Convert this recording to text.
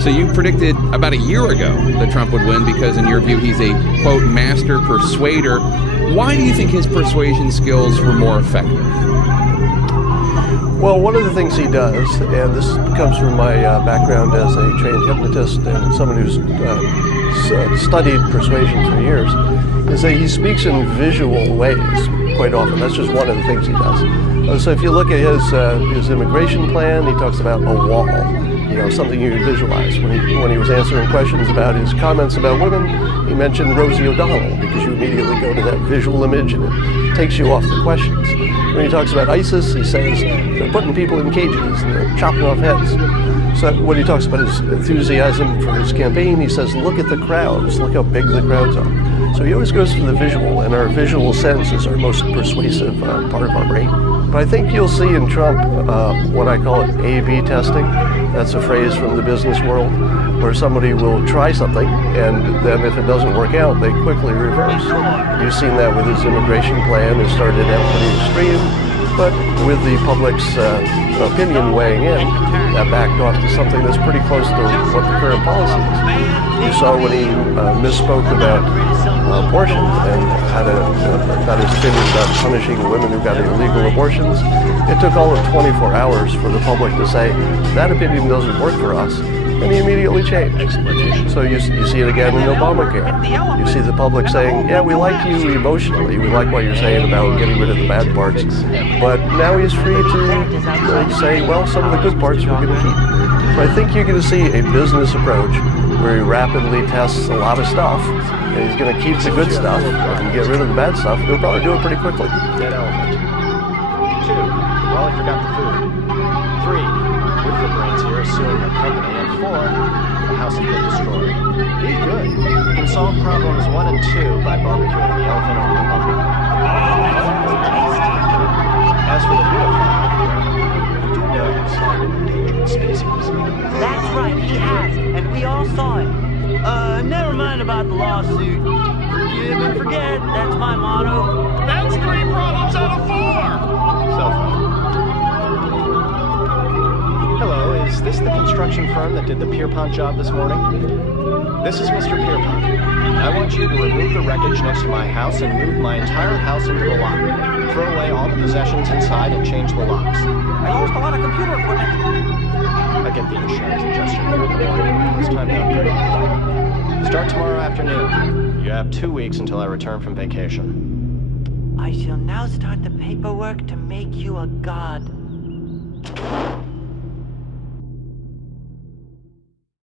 So you predicted about a year ago that Trump would win because, in your view, he's a, quote, master persuader. Why do you think his persuasion skills were more effective? Well, one of the things he does, and this comes from my background as a trained hypnotist and someone who's studied persuasion for years, is that he speaks in visual ways quite often. That's just one of the things he does. So if you look at his immigration plan, he talks about a wall. Something you visualize. When he was answering questions about his comments about women, he mentioned Rosie O'Donnell because you immediately go to that visual image and it takes you off the questions. When he talks about ISIS, he says they're putting people in cages and they're chopping off heads. So when he talks about his enthusiasm for his campaign, he says, look at the crowds, look how big the crowds are. So he always goes for the visual, and our visual sense is our most persuasive part of our brain. But I think you'll see in Trump what I call it A/B testing. That's a phrase from the business world where somebody will try something and then if it doesn't work out, they quickly reverse. You've seen that with his immigration plan. It started out pretty extreme, but with the public's opinion weighing in, that backed off to something that's pretty close to what the current policy is. You saw when he misspoke about abortion and had his opinion about punishing women who got illegal abortions. It took all of 24 hours for the public to say, that opinion doesn't work for us, and he immediately changed. So you see it again in Obamacare. You see the public saying, yeah, we like you emotionally, we like what you're saying about getting rid of the bad parts, but now he's free to say, well, some of the good parts we're going to keep. So I think you're going to see a business approach where he rapidly tests a lot of stuff, and he's going to keep the good stuff and get rid of the bad stuff. He'll probably do it pretty quickly. Dead elephant. 2, well, I forgot the food. 3, good for brains here, assuming the company. And 4, the house has been destroyed. Be good. You can solve problems 1 and 2 by barbecuing the elephant over the lumber. As for the beautifier, you do know he's an endangered species. That's right, he has, and we all saw it. Never mind about the lawsuit. Forgive and forget, that's my motto. That's 3 problems out of 4! Cell phone. Hello, is this the construction firm that did the Pierpont job this morning? This is Mr. Pierpont. I want you to remove the wreckage next to my house and move my entire house into the lot. Throw away all the possessions inside and change the locks. I used a lot of computer equipment. I get the insurance adjuster here in the morning. It's time to upgrade. Start tomorrow afternoon. You have 2 weeks until I return from vacation. I shall now start the paperwork to make you a god.